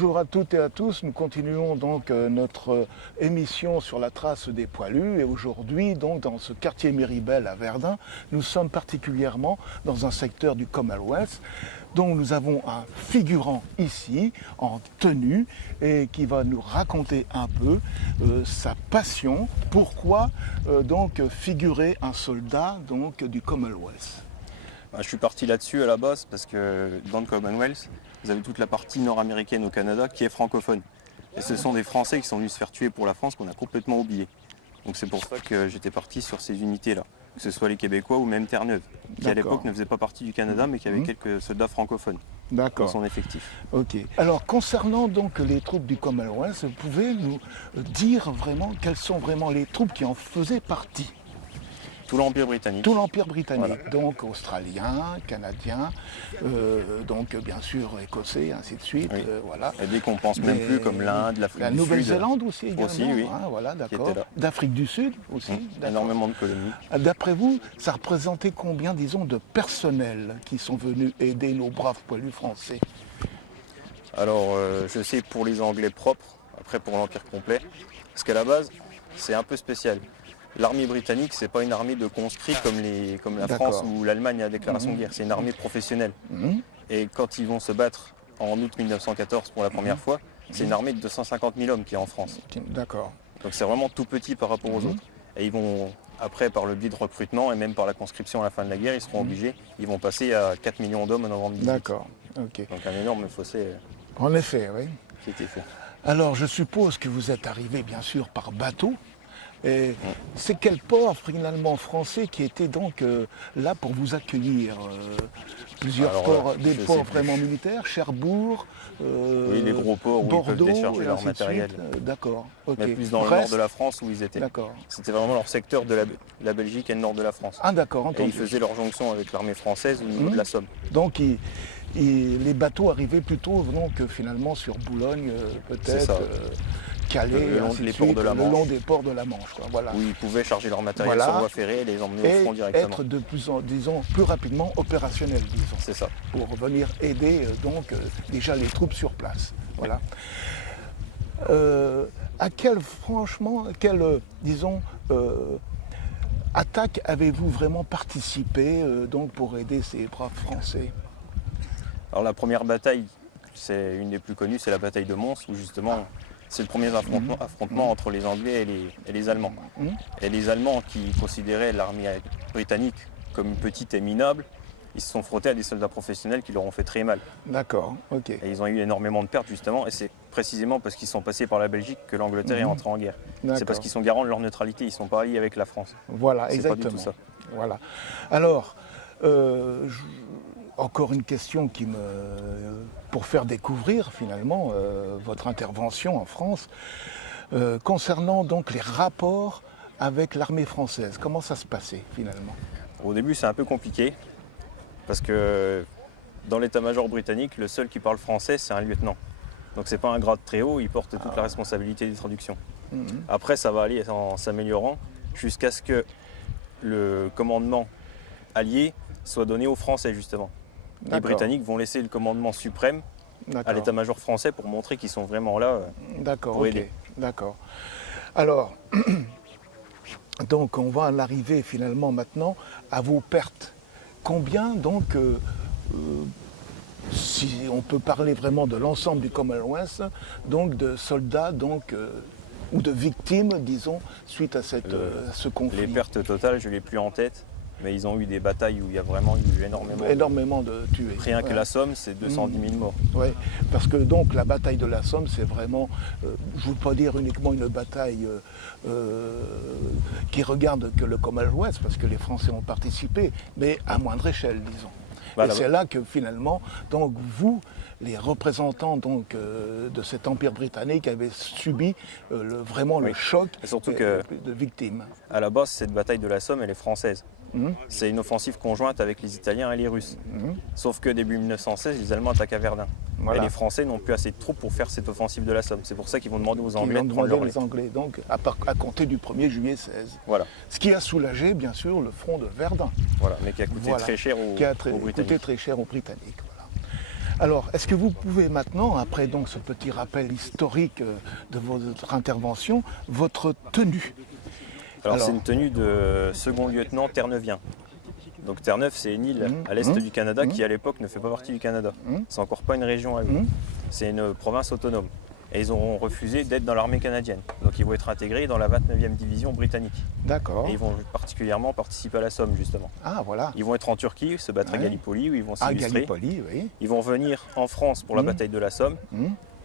Bonjour à toutes et à tous, nous continuons donc notre émission sur la trace des poilus et aujourd'hui donc dans ce quartier Miribel à Verdun, nous sommes particulièrement dans un secteur du Commonwealth dont nous avons un figurant ici en tenue et qui va nous raconter un peu sa passion, pourquoi donc figurer un soldat donc du Commonwealth. Je suis parti là-dessus à la base parce que dans le Commonwealth, vous avez toute la partie nord-américaine au Canada qui est francophone. Et ce sont des Français qui sont venus se faire tuer pour la France qu'on a complètement oublié. Donc c'est pour ça que j'étais parti sur ces unités-là, que ce soit les Québécois ou même Terre-Neuve, qui à l'époque ne faisait pas partie du Canada mais qui avait quelques soldats francophones dans son effectif. Ok. Alors concernant donc les troupes du Commonwealth, vous pouvez nous dire vraiment quelles sont vraiment les troupes qui en faisaient partie? Tout l'Empire britannique. Tout l'Empire britannique, Voilà. donc australien, canadien, donc bien sûr écossais, ainsi de suite. Oui. Voilà. Et dès qu'on pense même plus comme l'Inde, l'Afrique La du Sud. Nouvelle-Zélande aussi également. Aussi, oui. Hein, voilà, Qui d'accord. était là. D'Afrique du Sud aussi. D'accord. Énormément de colonies. D'après vous, ça représentait combien, disons, de personnels qui sont venus aider nos braves poilus français? Alors je sais pour les Anglais propres, après pour l'Empire complet, parce qu'à la base, c'est un peu spécial. L'armée britannique, c'est pas une armée de conscrits comme la France ou l'Allemagne à la déclaration de guerre, c'est une armée professionnelle. Et quand ils vont se battre en août 1914 pour la première fois, c'est une armée de 250 000 hommes qui est en France. D'accord. Donc c'est vraiment tout petit par rapport aux autres. Et ils vont, après, par le biais de recrutement et même par la conscription à la fin de la guerre, ils seront obligés, ils vont passer à 4 millions d'hommes en novembre 18. D'accord. Ok. Donc un énorme fossé En effet, oui. qui a été fait. Alors, je suppose que vous êtes arrivé, bien sûr, par bateau. Et c'est quel port, finalement, français qui était donc là pour vous accueillir plusieurs Alors, ports, je des sais ports plus. vraiment militaires, Cherbourg, Oui, les gros ports où ils Bordeaux, peuvent décharger et leur ainsi de matériel. suite. D'accord. Ok. Mais plus dans le Brest. nord de la France où ils étaient. D'accord. C'était vraiment leur secteur de la Belgique et le nord de la France. Ah, d'accord, Et entendu. ils faisaient leur jonction avec l'armée française au niveau de la Somme. Donc, les bateaux arrivaient plutôt donc, finalement sur Boulogne, C'est ça. peut-être, Calais, Le long ainsi de des ports suite, de la le Manche. long des ports de la Manche. Quoi, voilà. Où ils pouvaient charger leur matériel Voilà. sur voie ferrée et les emmener au front Et directement. être de plus en, disons, plus rapidement opérationnel, disons, C'est ça. pour venir aider donc déjà les troupes sur place. Voilà. À quelle, franchement, disons, attaque avez-vous vraiment participé donc pour aider ces braves Français? Alors la première bataille, c'est une des plus connues, c'est la bataille de Mons, où justement c'est le premier affrontement entre les Anglais et les Allemands. Et les Allemands qui considéraient l'armée britannique comme petite et minable, ils se sont frottés à des soldats professionnels qui leur ont fait très mal. D'accord, ok. Et ils ont eu énormément de pertes justement, et c'est précisément parce qu'ils sont passés par la Belgique que l'Angleterre est entrée en guerre. C'est D'accord. parce qu'ils sont garants de leur neutralité, ils ne sont pas alliés avec la France. Voilà, C'est pas exactement. du tout ça. Voilà. Alors, encore une question pour faire découvrir finalement votre intervention en France, concernant donc les rapports avec l'armée française. Comment ça se passait finalement? Au début c'est un peu compliqué, parce que dans l'état-major britannique, le seul qui parle français c'est un lieutenant. Donc c'est pas un grade très haut, il porte toute la responsabilité des traductions. Après ça va aller en s'améliorant jusqu'à ce que le commandement allié soit donné aux Français justement. Les D'accord. Britanniques vont laisser le commandement suprême à D'accord. l'état-major français pour montrer qu'ils sont vraiment là D'accord, pour ok. aider. D'accord. Alors, donc on va en arriver finalement maintenant à vos pertes. Combien donc, si on peut parler vraiment de l'ensemble du Commonwealth, donc de soldats donc, ou de victimes, disons, suite à ce conflit? Les pertes totales, je ne l'ai plus en tête, mais ils ont eu des batailles où il y a vraiment eu Énormément de tués. Rien que Ouais. la Somme, c'est 210 000 morts. Oui, parce que donc la bataille de la Somme, c'est vraiment, je ne veux pas dire uniquement une bataille qui regarde que le Commonwealth, parce que les Français ont participé, mais à moindre échelle, disons. Et Voilà. c'est là que finalement, donc vous, les représentants donc, de cet empire britannique, avez subi vraiment le Oui. choc Et surtout que- de victimes. À la base, cette bataille de la Somme, elle est française. C'est une offensive conjointe avec les Italiens et les Russes. Sauf que début 1916, les Allemands attaquent à Verdun. Voilà. Et les Français n'ont plus assez de troupes pour faire cette offensive de la Somme. C'est pour ça qu'ils vont demander aux Qui Anglais ont de prendre demandé leur les lait. Anglais, donc à compter du 1er juillet 16. Voilà, Ce qui a soulagé, bien sûr, le front de Verdun. voilà, mais qui a coûté Voilà. très cher Qui a aux coûté Britanniques. très cher aux Britanniques. Voilà. Alors, est-ce que vous pouvez maintenant, après donc ce petit rappel historique de votre intervention, votre tenue? Alors c'est une tenue de second lieutenant terre-neuvien. Donc Terre-Neuve, c'est une île à l'est du Canada qui à l'époque ne fait pas partie du Canada. C'est encore pas une région à eux. C'est une province autonome. Et ils auront refusé d'être dans l'armée canadienne. Donc ils vont être intégrés dans la 29e division britannique. D'accord. Et ils vont particulièrement participer à la Somme, justement. Ah, voilà. Ils vont être en Turquie, se battre à Gallipoli, où ils vont À s'illustrer. Gallipoli, oui. Ils vont venir en France pour la bataille de la Somme.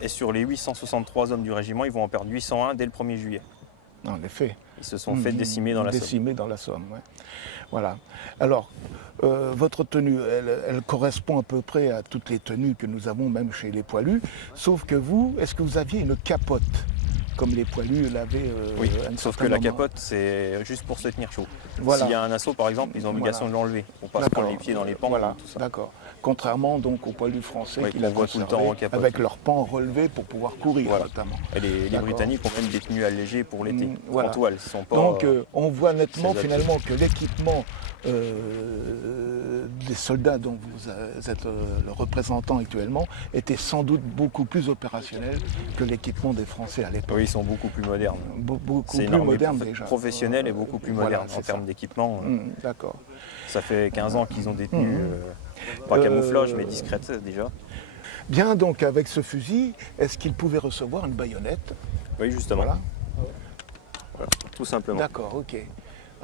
Et sur les 863 hommes du régiment, ils vont en perdre 801 dès le 1er juillet. En effet. Ils se sont fait décimer dans la Somme. Décimer dans la Somme, oui. Voilà. Alors, votre tenue, elle correspond à peu près à toutes les tenues que nous avons, même chez les poilus. Sauf que vous, est-ce que vous aviez une capote, comme les poilus l'avaient Oui, à un sauf certain que la moment? capote, c'est juste pour se tenir chaud. Voilà. S'il y a un assaut, par exemple, ils ont l'obligation de l'enlever pour pas se prendre les pieds dans les pans. Voilà, Tout ça. d'accord. Contrairement donc aux poilus français Oui, qui qu'on la voit tout le conservaient temps en capote. avec leurs pans relevés pour pouvoir courir Voilà. notamment. Et les D'accord. Britanniques ont même des tenues allégées pour l'été, Voilà. en toile. Ils sont pas, Donc on voit nettement s'adapter. finalement que l'équipement des soldats dont vous êtes le représentant actuellement était sans doute beaucoup plus opérationnel que l'équipement des Français à l'époque. oui, ils sont beaucoup plus modernes. Beaucoup C'est une plus armée moderne déjà. professionnelle et beaucoup plus Voilà, moderne c'est en termes ça. d'équipement. D'accord. Ça fait 15 ans qu'ils ont des tenues, pas camouflage, mais discrètes déjà. Bien, donc avec ce fusil, est-ce qu'il pouvait recevoir une baïonnette? Oui, justement. Voilà. Voilà, tout simplement. D'accord, ok.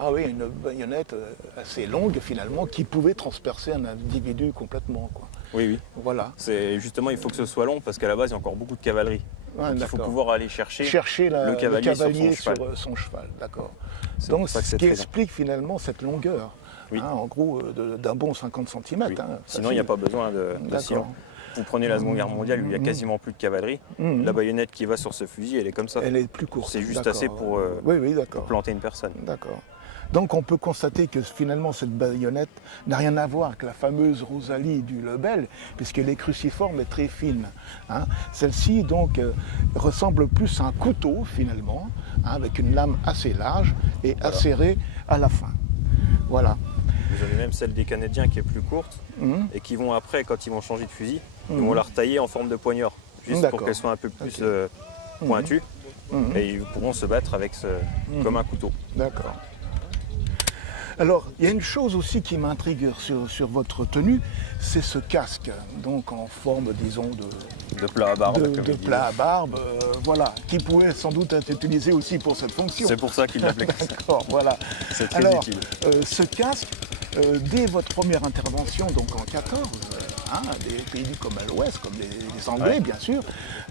Ah oui, une baïonnette assez longue finalement qui pouvait transpercer un individu complètement, quoi. Oui, oui. Voilà. C'est justement, il faut que ce soit long parce qu'à la base, il y a encore beaucoup de cavalerie. Ah, Donc, il faut d'accord. pouvoir aller chercher Le cavalier cavalier sur son cheval. sur son cheval, d'accord. C'est Donc pour ça que ce c'est qui très long. explique finalement cette longueur, Oui. en gros d'un bon 50 cm. Oui. Sinon, il n'y a pas besoin de si long. Vous prenez la Seconde Guerre mondiale où il n'y a quasiment plus de cavalerie. La baïonnette qui va sur ce fusil, elle est comme ça. Elle est plus courte. C'est juste d'accord. assez pour oui, d'accord. planter une personne. D'accord. Donc on peut constater que finalement cette baïonnette n'a rien à voir avec la fameuse Rosalie du Lebel, puisqu'elle est cruciforme et très fine. Hein. Celle-ci donc ressemble plus à un couteau finalement, avec une lame assez large et acérée à la fin. Voilà. Vous avez même celle des Canadiens qui est plus courte et qui vont après, quand ils vont changer de fusil, ils vont la retailler en forme de poignard, juste pour qu'elle soit un peu plus pointue et ils pourront se battre avec comme un couteau. D'accord. Alors, il y a une chose aussi qui m'intrigue sur votre tenue, c'est ce casque, donc en forme, disons, De plat à barbe. comme de ils plat à disent. barbe, voilà, qui pourrait sans doute être utilisé aussi pour cette fonction. C'est pour ça qu'ils l'appelaient comme ça. D'accord, voilà. C'est très Alors, utile. ce casque, dès votre première intervention, donc en 14, des pays du Commonwealth, comme les Anglais, Ouais. bien sûr,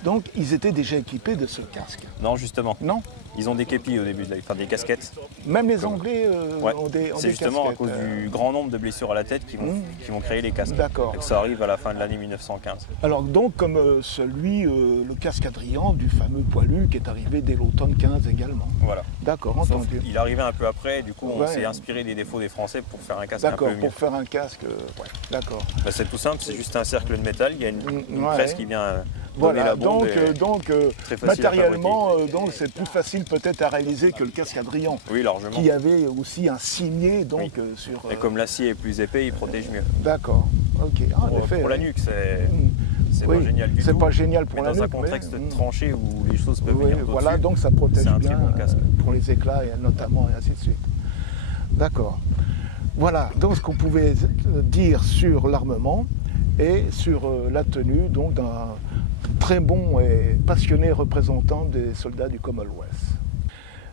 donc ils étaient déjà équipés de ce casque. Non, justement. Non? Ils ont des képis au début, enfin des casquettes. Même les Anglais Ouais. ont des C'est des justement à casquettes, cause du grand nombre de blessures à la tête qui vont créer les casques. D'accord. Et que ça arrive à la fin de l'année 1915. Alors donc comme le casque Adrian du fameux poilu qui est arrivé dès l'automne 15 également. Voilà. D'accord, Sauf entendu. qu'il arrivait un peu après, du coup on Ouais. s'est inspiré des défauts des Français pour faire un casque un D'accord, peu mieux. pour faire un casque, ouais, d'accord. Bah, c'est tout simple, c'est juste un cercle de métal, il y a une Ouais. presse qui vient donner Voilà, la bombe. donc très facile à matériellement, donc c'est plus facile peut-être à réaliser que le casque Adrian, Oui, largement. qui avait aussi un cimier donc Oui. sur. Et comme l'acier est plus épais, il protège mieux. D'accord, ok. Ah, en effet, Pour la oui. nuque, c'est Oui, pas génial du tout. c'est pas génial pour mais la dans un nuque, mais, contexte tranché où les choses peuvent oui, venir d'au-dessus, voilà, donc ça protège c'est un très bien bon casque. pour les éclats et notamment et ainsi de suite. D'accord. Voilà donc ce qu'on pouvait dire sur l'armement et sur la tenue donc d'un très bon et passionné représentant des soldats du Commonwealth.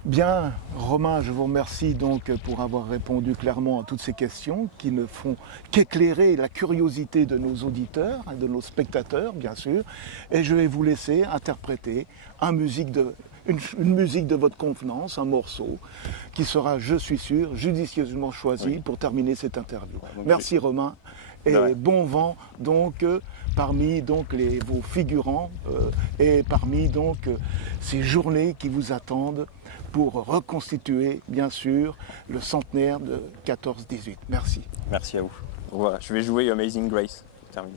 Bien, Romain, je vous remercie donc pour avoir répondu clairement à toutes ces questions qui ne font qu'éclairer la curiosité de nos auditeurs et de nos spectateurs, bien sûr. Et je vais vous laisser interpréter une musique de votre convenance, un morceau qui sera, je suis sûr, judicieusement choisi pour terminer cette interview. Merci Romain et bon vent donc parmi donc vos figurants et parmi donc ces journées qui vous attendent pour reconstituer bien sûr le centenaire de 14-18. Merci. Merci à vous. Voilà, je vais jouer Amazing Grace. Terminé.